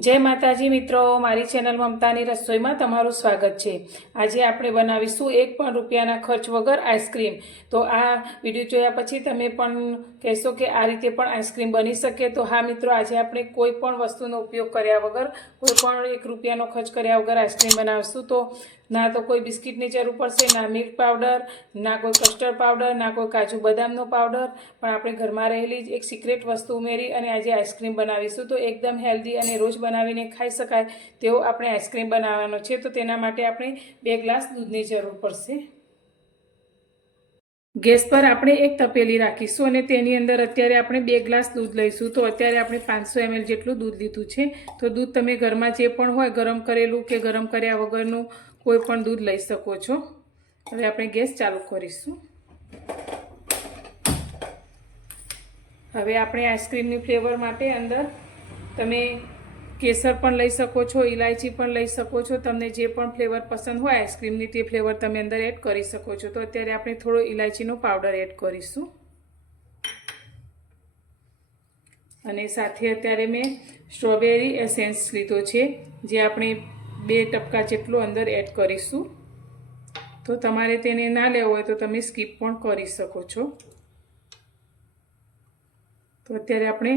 જય માતાજી મિત્રો, મારી ચેનલ મમતાની રસોઈમાં તમારું સ્વાગત છે. આજે આપણે બનાવીશું એક પણ રૂપિયાના ખર્ચ વગર આઈસ્ક્રીમ. તો આ વીડિયો જોયા પછી તમે પણ કહેશો કે આ રીતે પણ આઈસ્ક્રીમ બની શકે. તો હા મિત્રો, આજે આપણે કોઈ પણ વસ્તુનો ઉપયોગ કર્યા વગર, કોઈ પણ એક રૂપિયાનો ખર્ચ કર્યા વગર આઈસ્ક્રીમ બનાવશું. તો ના તો કોઈ બિસ્કિટની જરૂર પડશે, ના મિલ્ક પાવડર, ના કોઈ કસ્ટર્ડ પાવડર, ના કોઈ કાજુ બદામનો પાવડર. પણ આપણે ઘરમાં રહેલી જ એક સિક્રેટ વસ્તુ ઉમેરી અને આજે આઈસ્ક્રીમ બનાવીશું. તો એકદમ હેલ્ધી અને રોજ બનાવીને ખાઈ શકાય તેવો આપણે આઈસ્ક્રીમ બનાવવાનો છે. તો તેના માટે આપણે બે ગ્લાસ દૂધની જરૂર પડશે. ગેસ પર આપણે એક તપેલી રાખીશું અને તેની અંદર અત્યારે આપણે બે ગ્લાસ દૂધ લઈશું. તો અત્યારે આપણે પાંચસો એમએલ જેટલું દૂધ લીધું છે. તો દૂધ તમે ઘરમાં જે પણ હોય ગરમ કરેલું કે ગરમ કર્યા વગરનું કોઈ પણ દૂધ લઈ શકો છો. હવે આપણે ગેસ ચાલુ કરીશું. હવે આપણે આઈસ્ક્રીમની ફ્લેવર માટે અંદર તમે કેસર પણ લઈ શકો છો ઇલાયચી પણ લઈ શકો છો. તમને જે પણ ફ્લેવર પસંદ હોય આઈસ્ક્રીમની તે ફ્લેવર તમે અંદર એડ કરી શકો છો. તો અત્યારે આપણે થોડો ઇલાયચીનો પાવડર એડ કરીશું. અને સાથે અત્યારે મેં સ્ટ્રોબેરી એસેન્સ લીધો છે, જે આપણે બે ટપકા જેટલું અંદર એડ કરીશું. તો તમારે તેને ના લેવો હોય તો તમે સ્કીપ પણ કરી શકો છો. તો અત્યારે આપણે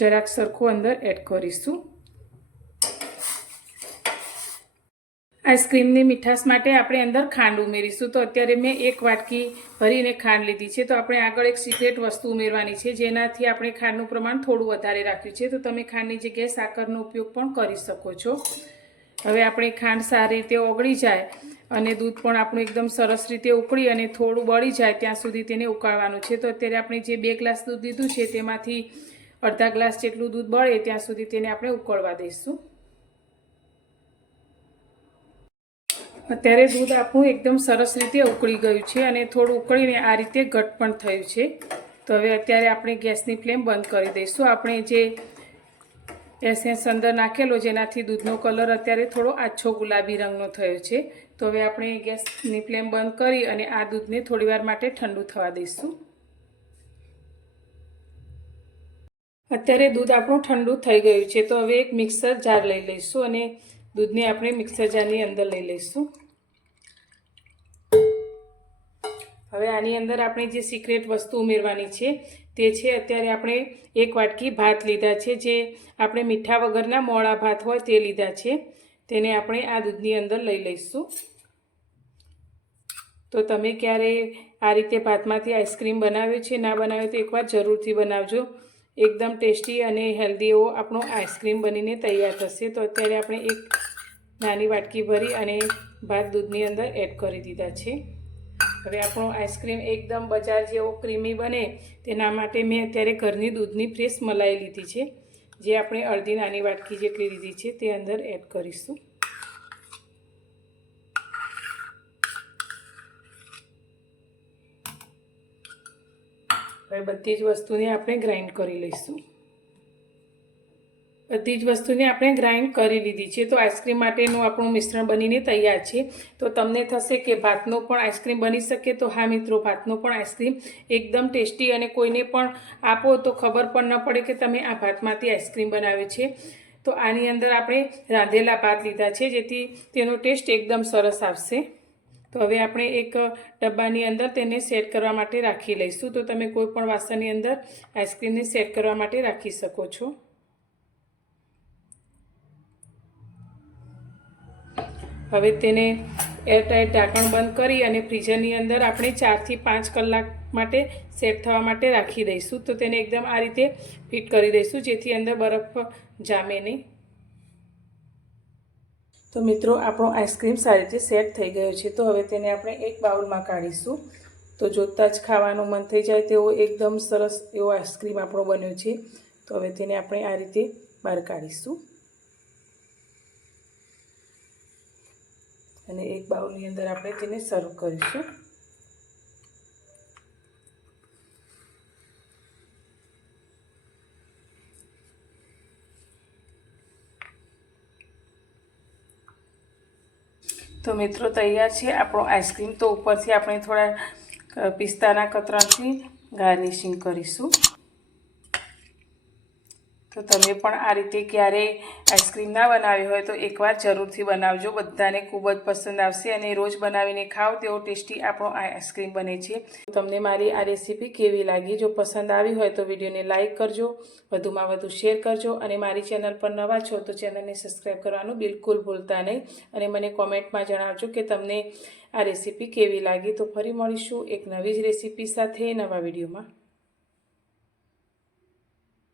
જરાક સરખું અંદર એડ કરીશું. આઈસ્ક્રીમની મીઠાશ માટે આપણે અંદર ખાંડ ઉમેરીશું. તો અત્યારે મેં એક વાટકી ભરીને ખાંડ લીધી છે. તો આપણે આગળ એક સિક્રેટ વસ્તુ ઉમેરવાની છે. જેનાથી આપણે ખાંડનું પ્રમાણ થોડું વધારે રાખ્યું છે. તો તમે ખાંડની જગ્યાએ સાકરનો ઉપયોગ પણ કરી શકો છો. હવે આપણે ખાંડ સારી રીતે ઓગળી જાય અને દૂધ પણ આપણું એકદમ સરસ રીતે ઉકળી અને થોડું બળી જાય ત્યાં સુધી તેને ઉકાળવાનું છે. તો અત્યારે આપણે જે બે ગ્લાસ દૂધ લીધું છે તેમાંથી અડધા ગ્લાસ જેટલું દૂધ બળે ત્યાં સુધી તેને આપણે ઉકળવા દઈશું. અત્યારે દૂધ આપણું એકદમ સરસ રીતે ઉકળી ગયું છે અને થોડું ઉકળીને આ રીતે ઘટ પણ થયું છે. તો હવે અત્યારે આપણે ગેસની ફ્લેમ બંધ કરી દઈશું. આપણે જે એસેન્સ અંદર નાખેલો, જેનાથી દૂધનો કલર અત્યારે થોડો આછો ગુલાબી રંગનો થયો છે. તો હવે આપણે ગેસની ફ્લેમ બંધ કરી અને આ દૂધને થોડીવાર માટે ઠંડુ થવા દઈશું. અત્યારે દૂધ આપણું ઠંડુ થઈ ગયું છે. તો હવે એક મિક્સર જાર લઈ લઈશું અને દૂધને આપણે મિક્સર જારની અંદર લઈ લઈશું. હવે આની અંદર આપણે જે સિક્રેટ વસ્તુ ઉમેરવાની છે, તે છે અત્યારે આપણે એક વાટકી ભાત લીધા છે, જે આપણે મીઠા વગરના મોળા ભાત હોય તે લીધા છે. તેને આપણે આ દૂધની અંદર લઈ લઈશું. તો તમે ક્યારે આ રીતે ભાતમાંથી આઈસ્ક્રીમ બનાવ્યો છે, ના બનાવ્યો તો એકવાર જરૂરથી બનાવજો. એકદમ ટેસ્ટી અને હેલ્ધી એવો આપણો આઈસ્ક્રીમ બનીને તૈયાર થશે. તો અત્યારે આપણે એક નાની વાટકી ભરી અને ભાત દૂધની અંદર એડ કરી દીધા છે. હવે આપણો આઈસ્ક્રીમ એકદમ બજાર જેવો ક્રીમી બને તેના માટે મેં અત્યારે ઘરની દૂધની ફ્રેશ મલાઈ લીધી છે. જે આપણે અડધી નાની વાટકી જેટલી લીધી છે તે અંદર એડ કરીશું. હવે બધી જ વસ્તુને આપણે ગ્રાઇન્ડ કરી લઈશું. બધી જ વસ્તુને આપણે ગ્રાઇન્ડ કરી લીધી છે. તો આઈસ્ક્રીમ માટેનું આપણું મિશ્રણ બનીને તૈયાર છે. તો તમને થશે કે ભાતનો પણ આઈસ્ક્રીમ બની શકે. તો હા મિત્રો, ભાતનો પણ આઈસ્ક્રીમ એકદમ ટેસ્ટી અને કોઈને પણ આપો તો ખબર પણ ન પડે કે તમે આ ભાતમાંથી આઈસ્ક્રીમ બનાવી છે. તો આની અંદર આપણે રાંધેલા ભાત લીધા છે, જેથી તેનો ટેસ્ટ એકદમ સરસ આવશે. તો હવે આપણે એક ડબ્બાની અંદર તેને સેટ કરવા માટે રાખી લઈશું. તો તમે કોઈ પણ વાસણની અંદર આઈસ્ક્રીમને સેટ કરવા માટે રાખી શકો છો. હવે તેને એરટાઈટ ઢાંકણ બંધ કરી અને ફ્રીઝરની અંદર આપણે ચારથી પાંચ કલાક માટે સેટ થવા માટે રાખી દઈશું. તો તેને એકદમ આ રીતે ફિટ કરી દઈશું, જેથી અંદર બરફ જામે નહીં. તો મિત્રો, આપણો આઈસ્ક્રીમ સારી રીતે સેટ થઈ ગયો છે. તો હવે તેને આપણે એક બાઉલમાં કાઢીશું. તો જોતાં જ ખાવાનું મન થઈ જાય તેવો એકદમ સરસ એવો આઈસ્ક્રીમ આપણો બન્યો છે. તો હવે તેને આપણે આ રીતે બહાર કાઢીશું. અને એક બાઉલની અંદર આપણે તેને સર્વ કરીશું. તો મિત્રો, તૈયાર છે આપણો આઈસ્ક્રીમ. તો ઉપરથી આપણે થોડા પિસ્તાના કતરાથી ગાર્નિશિંગ કરીશું. તો તમે પણ આ રીતે ક્યારેય આઈસ્ક્રીમ ના બનાવી હોય તો એકવાર જરૂરથી બનાવજો. બધાને ખૂબ જ પસંદ આવશે અને રોજ બનાવીને ખાઓ તેવો ટેસ્ટી આપણો આ આઈસ્ક્રીમ બને છે. તમને મારી આ રેસીપી કેવી લાગી? જો પસંદ આવી હોય તો વિડીયોને લાઇક કરજો, વધુમાં વધુ શેર કરજો અને મારી ચેનલ પર નવા છો તો ચેનલને સબસ્ક્રાઈબ કરવાનું બિલકુલ ભૂલતા નહીં. અને મને કોમેન્ટમાં જણાવજો કે તમને આ રેસીપી કેવી લાગી? તો ફરી મળીશું એક નવી જ રેસીપી સાથે નવા વિડીયોમાં.